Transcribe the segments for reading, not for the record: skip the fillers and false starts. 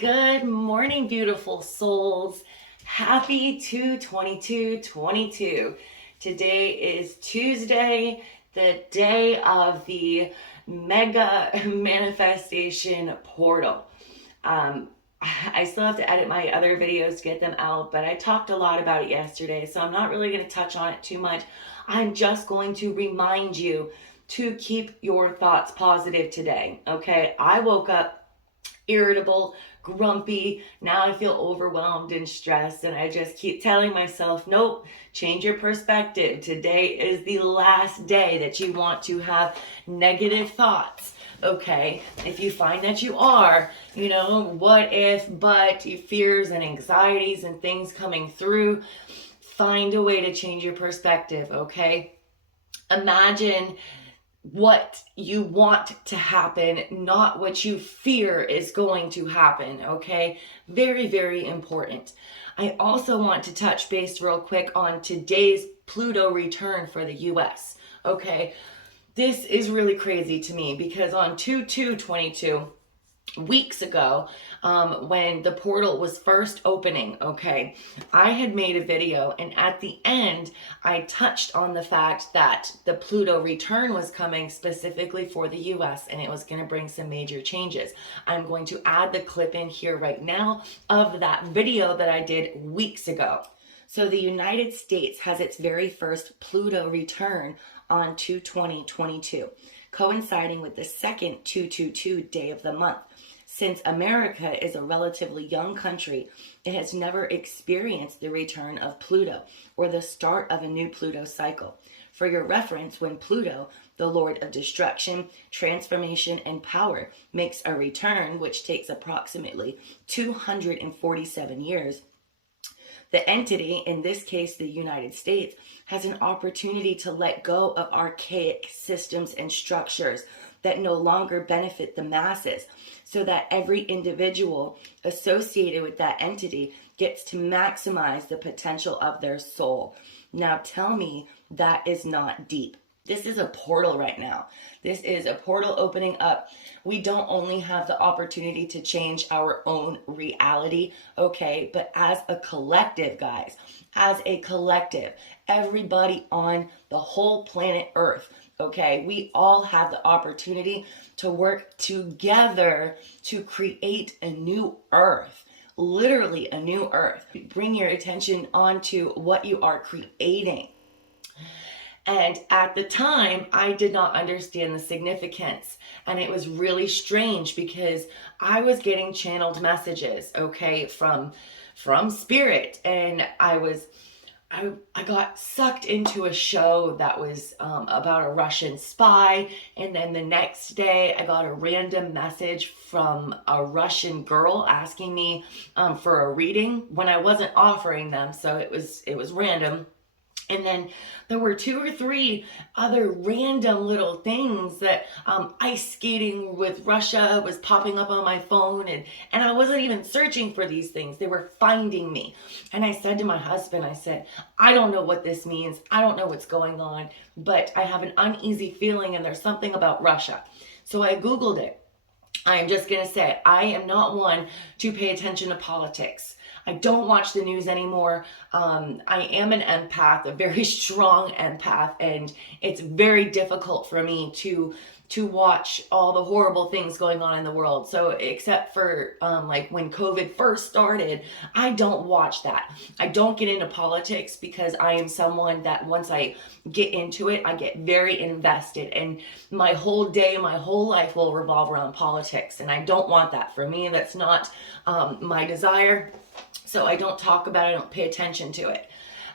Good morning, beautiful souls. Happy 2/22/22. Today is Tuesday, the day of the mega manifestation portal. I still have to edit my other videos to get them out, but I talked a lot about it yesterday, so I'm not really going to touch on it too much. I'm just going to remind you to keep your thoughts positive today, okay? I woke up irritable, grumpy. Now I feel overwhelmed and stressed, and I just keep telling myself, nope, change your perspective. Today is the last day that you want to have negative thoughts. Okay, if you find that you are, what if, but fears and anxieties and things coming through, find a way to change your perspective, okay? Imagine what you want to happen, not what you fear is going to happen, okay? Very, very important. I also want to touch base real quick on today's Pluto return for the US, okay? This is really crazy to me because on 2/2/22, weeks ago, when the portal was first opening, okay, I had made a video, and at the end I touched on the fact that the Pluto return was coming specifically for the US, and it was going to bring some major changes. I'm going to add the clip in here right now of that video that I did weeks ago. So the United States has its very first Pluto return on 2/20/22, coinciding with the second 2/22 day of the month. Since America is a relatively young country, it has never experienced the return of Pluto or the start of a new Pluto cycle. For your reference, when Pluto, the Lord of destruction, transformation, and power, makes a return, which takes approximately 247 years, the entity, in this case the United States, has an opportunity to let go of archaic systems and structures that no longer benefit the masses, so that every individual associated with that entity gets to maximize the potential of their soul. Now tell me that is not deep. This is a portal right now. This is a portal opening up. We don't only have the opportunity to change our own reality, okay, but as a collective, guys, as a collective, everybody on the whole planet Earth, okay, we all have the opportunity to work together to create a new Earth. Literally a new Earth. Bring your attention onto what you are creating. And at the time, I did not understand the significance. And it was really strange because I was getting channeled messages, okay, from spirit. And I got sucked into a show that was about a Russian spy. And then the next day, I got a random message from a Russian girl asking me for a reading when I wasn't offering them. So it was random. And then there were 2 or 3 other random little things that ice skating with Russia was popping up on my phone. And I wasn't even searching for these things. They were finding me. And I said to my husband, I said, I don't know what this means. I don't know what's going on. But I have an uneasy feeling and there's something about Russia. So I Googled it. I am just going to say, I am not one to pay attention to politics. I don't watch the news anymore. I am an empath, a very strong empath, and it's very difficult for me to watch all the horrible things going on in the world. So except for like when COVID first started, I don't watch that. I don't get into politics because I am someone that once I get into it, I get very invested, and my whole day, my whole life will revolve around politics, and I don't want that. For me, that's not my desire. So I don't talk about it, I don't pay attention to it.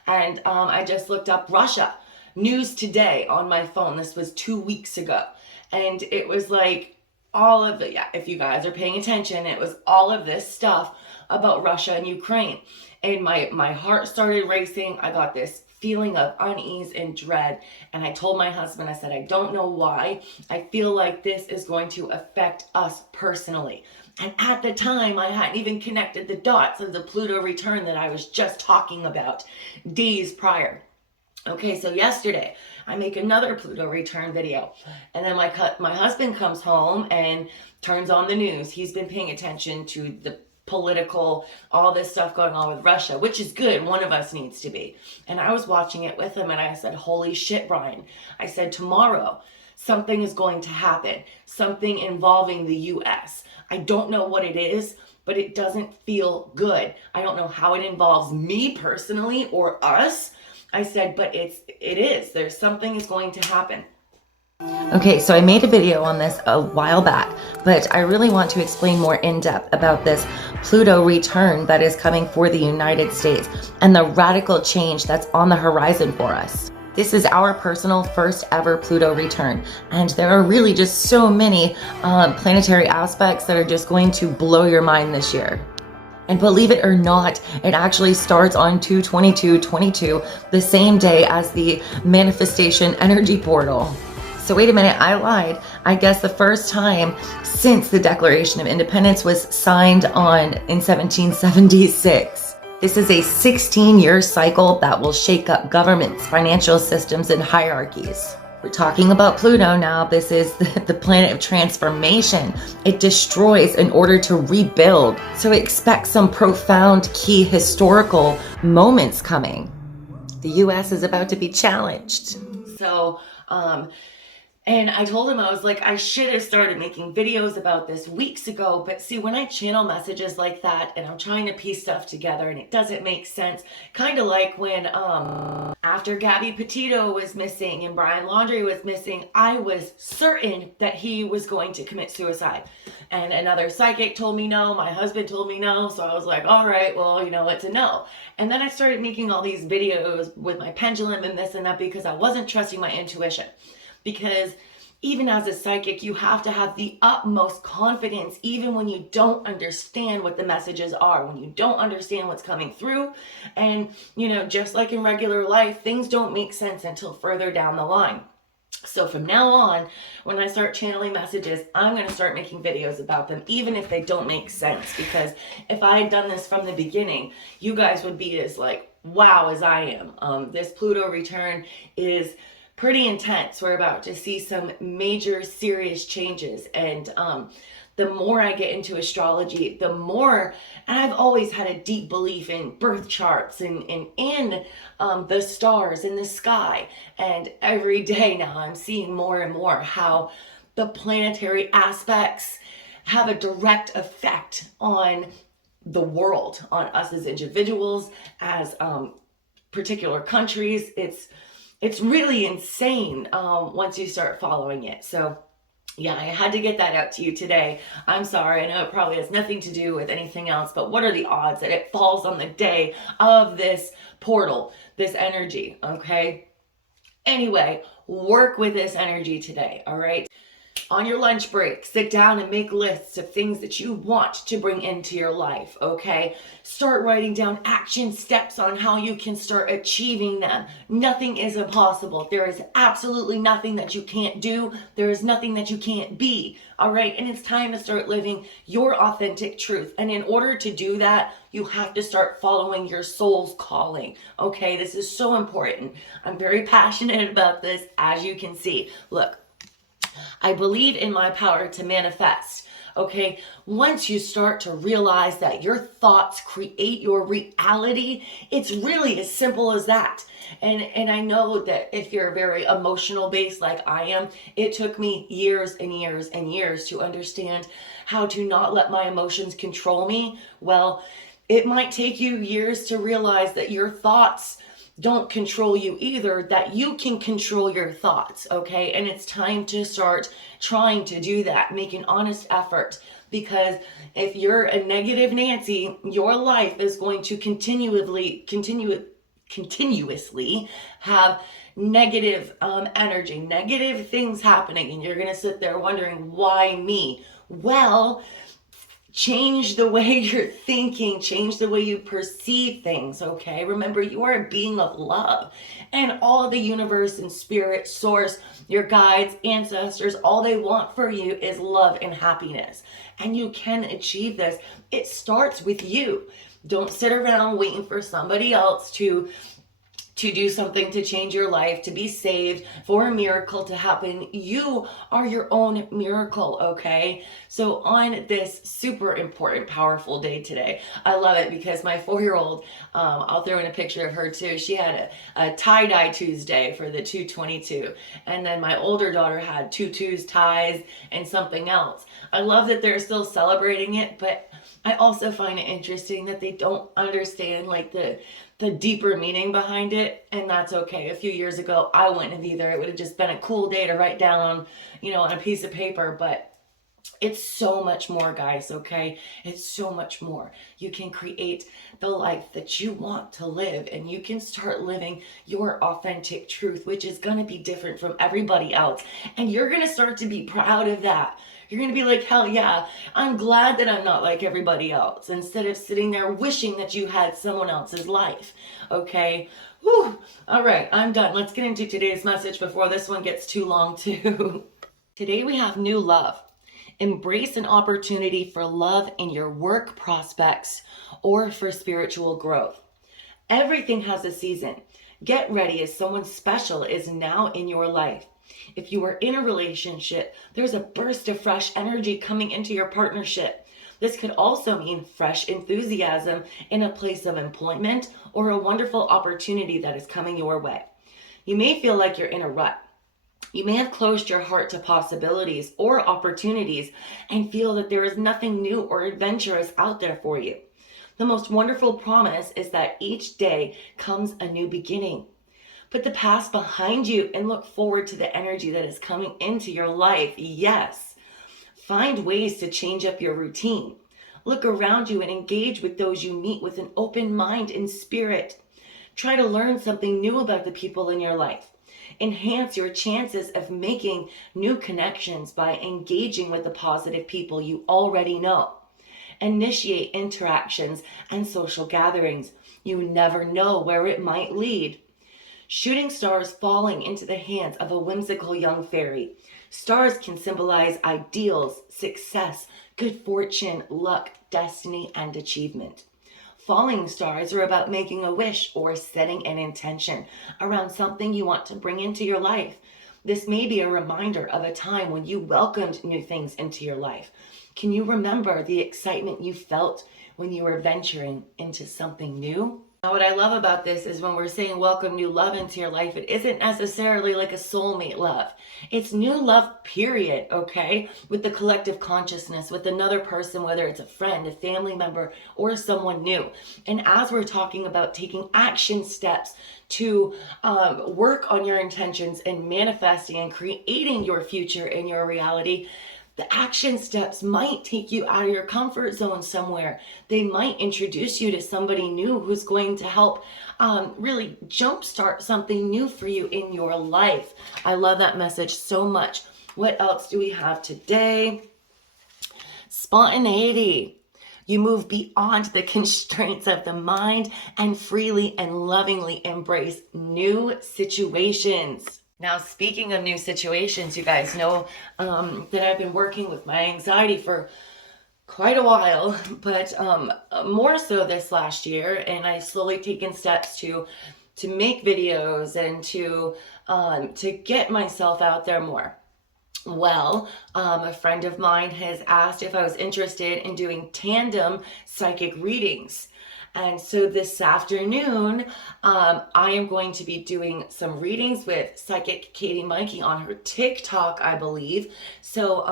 And I just looked up Russia news today on my phone. This was 2 weeks ago. And it was like all of the, if you guys are paying attention, it was all of this stuff about Russia and Ukraine. And my heart started racing. I got this feeling of unease and dread. And I told my husband, I said, I don't know why. I feel like this is going to affect us personally. And at the time, I hadn't even connected the dots of the Pluto return that I was just talking about days prior. Okay, so yesterday, I make another Pluto return video. And then my husband comes home and turns on the news. He's been paying attention to the political, all this stuff going on with Russia, which is good. One of us needs to be. And I was watching it with him and I said, holy shit, Brian. I said, tomorrow something is going to happen, something involving the US. I don't know what it is, but it doesn't feel good. I don't know how it involves me personally or us. I said, but it is. There's something is going to happen. Okay, so I made a video on this a while back, but I really want to explain more in depth about this Pluto return that is coming for the United States and the radical change that's on the horizon for us. This is our personal first ever Pluto return, and there are really just so many planetary aspects that are just going to blow your mind this year. And believe it or not, it actually starts on 2/22/22, the same day as the manifestation energy portal. So wait a minute, I lied. I guess the first time since the Declaration of Independence was signed in 1776. This is a 16-year cycle that will shake up governments, financial systems, and hierarchies. We're talking about Pluto now. This is the planet of transformation. It destroys in order to rebuild. So expect some profound key historical moments coming. The US is about to be challenged. So, and I told him, I was like, I should have started making videos about this weeks ago. But see, when I channel messages like that and I'm trying to piece stuff together and it doesn't make sense, kind of like when after Gabby Petito was missing and Brian Laundrie was missing, I was certain that he was going to commit suicide. And another psychic told me no, my husband told me no. So I was like, all right, well, you know, it's a no. And then I started making all these videos with my pendulum and this and that because I wasn't trusting my intuition. Because even as a psychic, you have to have the utmost confidence, even when you don't understand what the messages are, when you don't understand what's coming through. And, you know, just like in regular life, things don't make sense until further down the line. So from now on, when I start channeling messages, I'm going to start making videos about them, even if they don't make sense. Because if I had done this from the beginning, you guys would be as like, wow, as I am. This Pluto return is pretty intense. We're about to see some major serious changes. And the more I get into astrology, the more, and I've always had a deep belief in birth charts and in the stars in the sky. And every day now I'm seeing more and more how the planetary aspects have a direct effect on the world, on us as individuals, as particular countries. It's really insane once you start following it. So yeah, I had to get that out to you today. I'm sorry, I know it probably has nothing to do with anything else, but what are the odds that it falls on the day of this portal, this energy, okay? Anyway, work with this energy today, all right? On your lunch break, sit down and make lists of things that you want to bring into your life, okay? Start writing down action steps on how you can start achieving them. Nothing is impossible. There is absolutely nothing that you can't do. There is nothing that you can't be, all right? And it's time to start living your authentic truth. And in order to do that, you have to start following your soul's calling, okay? This is so important. I'm very passionate about this, as you can see. Look, I believe in my power to manifest, okay? Once you start to realize that your thoughts create your reality, it's really as simple as that. And I know that if you're very emotional based like I am, it took me years and years and years to understand how to not let my emotions control me. Well, it might take you years to realize that your thoughts don't control you either, that you can control your thoughts, okay? And it's time to start trying to do that, make an honest effort, because if you're a negative Nancy, your life is going to continuously have negative energy, negative things happening, and you're gonna sit there wondering, why me? Well, change the way you're thinking, change the way you perceive things, okay? Remember, you are a being of love, and all the universe and spirit, source, your guides, ancestors, all they want for you is love and happiness. And you can achieve this. It starts with you. Don't sit around waiting for somebody else to to do something to change your life, to be saved, for a miracle to happen. You are your own miracle, okay? So on this super important, powerful day today, I love it because my 4-year-old, I'll throw in a picture of her too. She had a tie-dye Tuesday for the 222. And then my older daughter had tutus, ties, and something else. I love that they're still celebrating it, but I also find it interesting that they don't understand like the deeper meaning behind it, and that's okay. A few years ago, I wouldn't have either. It would have just been a cool day to write down on, on a piece of paper, but it's so much more, guys, okay? It's so much more. You can create the life that you want to live, and you can start living your authentic truth, which is going to be different from everybody else, and you're going to start to be proud of that. You're going to be like, hell yeah, I'm glad that I'm not like everybody else, instead of sitting there wishing that you had someone else's life, okay? Whew. All right, I'm done. Let's get into today's message before this one gets too long too. Today we have new love. Embrace an opportunity for love in your work prospects or for spiritual growth. Everything has a season. Get ready, as someone special is now in your life. If you are in a relationship, there's a burst of fresh energy coming into your partnership. This could also mean fresh enthusiasm in a place of employment or a wonderful opportunity that is coming your way. You may feel like you're in a rut. You may have closed your heart to possibilities or opportunities and feel that there is nothing new or adventurous out there for you. The most wonderful promise is that each day comes a new beginning. Put the past behind you and look forward to the energy that is coming into your life. Yes. Find ways to change up your routine. Look around you and engage with those you meet with an open mind and spirit. Try to learn something new about the people in your life. Enhance your chances of making new connections by engaging with the positive people you already know. Initiate interactions and social gatherings. You never know where it might lead. Shooting stars falling into the hands of a whimsical young fairy. Stars can symbolize ideals, success, good fortune, luck, destiny, and achievement. Falling stars are about making a wish or setting an intention around something you want to bring into your life. This may be a reminder of a time when you welcomed new things into your life. Can you remember the excitement you felt when you were venturing into something new? Now, what I love about this is when we're saying welcome new love into your life, it isn't necessarily like a soulmate love. It's new love, period, okay? With the collective consciousness, with another person, whether it's a friend, a family member, or someone new. And as we're talking about taking action steps to work on your intentions and manifesting and creating your future and your reality, the action steps might take you out of your comfort zone somewhere. They might introduce you to somebody new who's going to help really jumpstart something new for you in your life. I love that message so much. What else do we have today? Spontaneity. You move beyond the constraints of the mind and freely and lovingly embrace new situations. Now, speaking of new situations, you guys know that I've been working with my anxiety for quite a while, but more so this last year, and I've slowly taken steps to make videos and to get myself out there more. Well, a friend of mine has asked if I was interested in doing tandem psychic readings. And so this afternoon, I am going to be doing some readings with Psychic Katie Mikey on her TikTok, I believe. So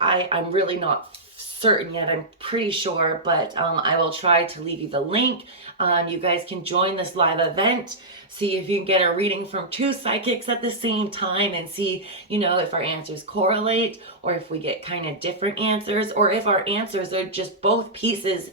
I'm really not certain yet. I'm pretty sure, but I will try to leave you the link. You guys can join this live event, see if you can get a reading from two psychics at the same time and see, if our answers correlate or if we get kind of different answers or if our answers are just both pieces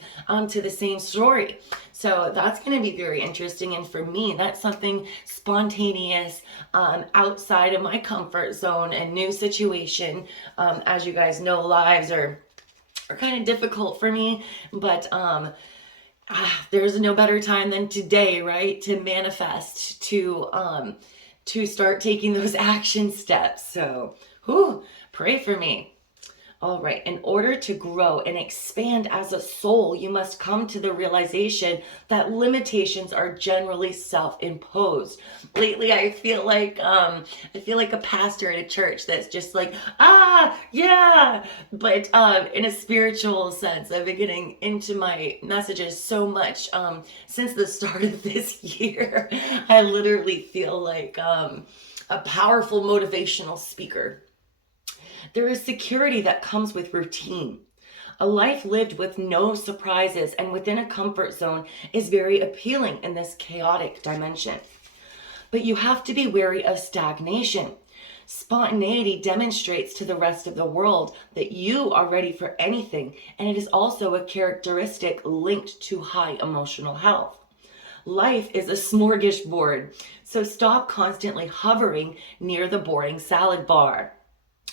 to the same story. So that's going to be very interesting. And for me, that's something spontaneous, outside of my comfort zone, a new situation. As you guys know, lives are kind of difficult for me, but there's no better time than today, right, to manifest, to start taking those action steps. So pray for me. All right, in order to grow and expand as a soul, you must come to the realization that limitations are generally self-imposed. Lately, I feel like a pastor at a church that's just like, yeah. But in a spiritual sense, I've been getting into my messages so much since the start of this year. I literally feel like a powerful motivational speaker. There is security that comes with routine. A life lived with no surprises and within a comfort zone is very appealing in this chaotic dimension. But you have to be wary of stagnation. Spontaneity demonstrates to the rest of the world that you are ready for anything, and it is also a characteristic linked to high emotional health. Life is a smorgasbord, so stop constantly hovering near the boring salad bar.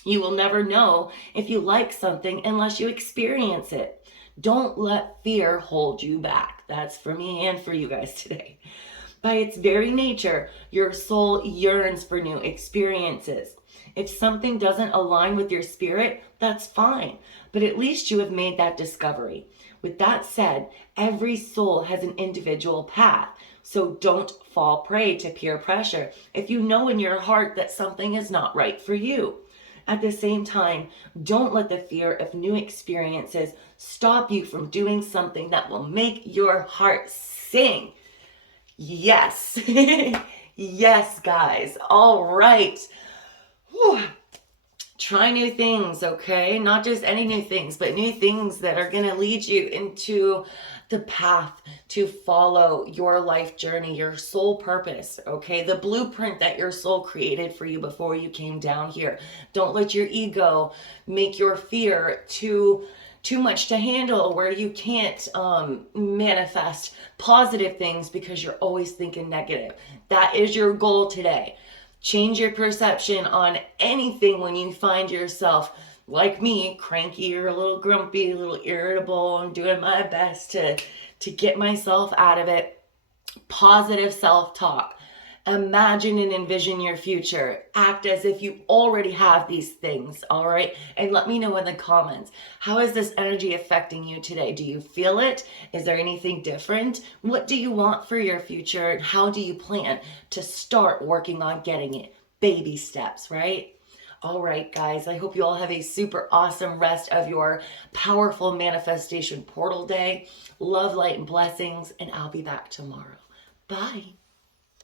You will never know if you like something unless you experience it. Don't let fear hold you back. That's for me and for you guys today. By its very nature, your soul yearns for new experiences. If something doesn't align with your spirit, that's fine, but at least you have made that discovery. With that said, every soul has an individual path, so don't fall prey to peer pressure if you know in your heart that something is not right for you. At the same time, don't let the fear of new experiences stop you from doing something that will make your heart sing. Yes. Yes, guys. All right. Whew. Try new things, okay? Not just any new things, but new things that are going to lead you into the path to follow your life journey, your soul purpose, okay? The blueprint that your soul created for you before you came down here. Don't let your ego make your fear too much to handle, where you can't manifest positive things because you're always thinking negative. That is your goal today. Change your perception on anything when you find yourself, like me, cranky or a little grumpy, a little irritable. I'm doing my best to get myself out of it. Positive self-talk. Imagine and envision your future. Act as if you already have these things, all right? And let me know in the comments, how is this energy affecting you today? Do you feel it? Is there anything different? What do you want for your future? And how do you plan to start working on getting it? Baby steps, right? All right, guys, I hope you all have a super awesome rest of your powerful manifestation portal day. Love, light, and blessings, and I'll be back tomorrow. Bye.